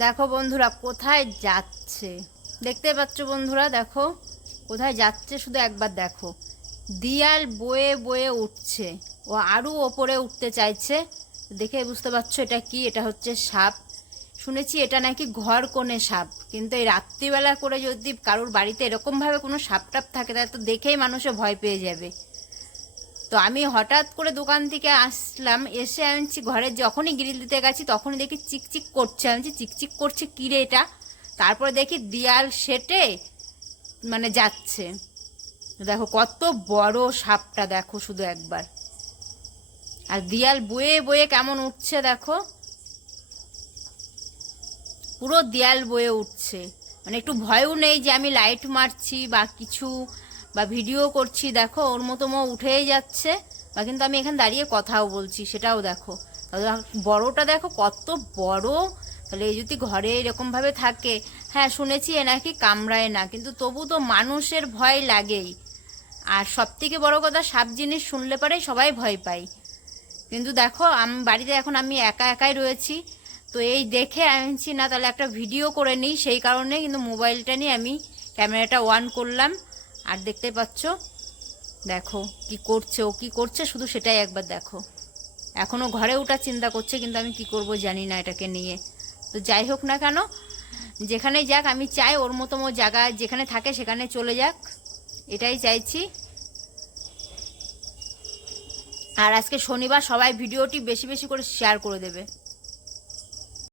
দেখো বন্ধুরা কোথায় যাচ্ছে, দেখতে পাচ্ছ বন্ধুরা, দেখো কোথায় যাচ্ছে, শুধু একবার দেখো। দিয়াল বয়ে বয়ে উঠছে, ও আরও ওপরে উঠতে চাইছে। দেখে বুঝতে পারছো এটা কি? এটা হচ্ছে সাপ। শুনেছি এটা নাকি ঘর কোণে সাপ, কিন্তু এই রাত্রিবেলা করে যদি কারোর বাড়িতে এরকমভাবে কোনো সাপ টাপ থাকে তাহলে তো দেখেই মানুষে ভয় পেয়ে যাবে। তো আমি হঠাৎ করে দোকান থেকে আসলাম, এসে আমি ঘরে যখনই গ্রিল দিতে গেছি তখনই দেখি চিকচিক করছে। আমি চিকচিক করছে কী রে এটা? তারপরে দেখি দিয়াল সেটে মানে যাচ্ছে। দেখো কত বড় সাপটা, দেখো শুধু একবার। আর দিয়াল বয়ে বয়ে কেমন উঠছে দেখো, পুরো দেয়াল বয়ে উঠছে। মানে একটু ভয়ও নেই যে আমি লাইট মারছি বা কিছু বা ভিডিও করছি। দেখো ওর মতো উঠেই যাচ্ছে, বা কিন্তু আমি এখানে দাঁড়িয়ে কথাও বলছি, সেটাও দেখো। বড়টা দেখো কত বড়। তাহলে এই যদি ঘরে এরকমভাবে থাকে, হ্যাঁ শুনেছি এ নাকি কামড়ায় না, কিন্তু তবু তো মানুষের ভয় লাগেই। আর সব থেকে বড় কথা, সাপ জিনিস শুনলে পরেই সবাই ভয় পায়। কিন্তু দেখো আমি বাড়িতে এখন আমি একা একাই রয়েছি, তো এই দেখে আনছি না তাহলে একটা ভিডিও করে নিই, সেই কারণে কিন্তু মোবাইলটা নিয়ে আমি ক্যামেরাটা অন করলাম। আর দেখতে পাচ্ছ দেখো কি করছে, ও কি করছে শুধু সেটাই একবার দেখো। এখনও ঘরে ওঠার চিন্তা করছে, কিন্তু আমি কি করব জানি না এটাকে নিয়ে। তো যাই হোক না কেন, যেখানেই যাক আমি চাই ওর মতো জায়গা যেখানে থাকে সেখানে চলে যাক, এটাই চাইছি। আর আজকে শনিবার, সবাই ভিডিওটি বেশি বেশি করে শেয়ার করে দেবে।